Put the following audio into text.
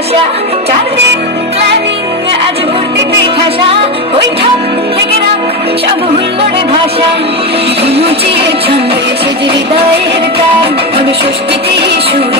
ভাষা, 4 দিন প্ল্যানিং আজ ভর্তিতে ঠাসা, ওই ঠাক থেকে রাখ সব হুল্লোড়ে ভাষা, অনুচিয়ে ছন্দে সেজে হৃদয়ের তার, তবে ষষ্ঠীতেই শুরু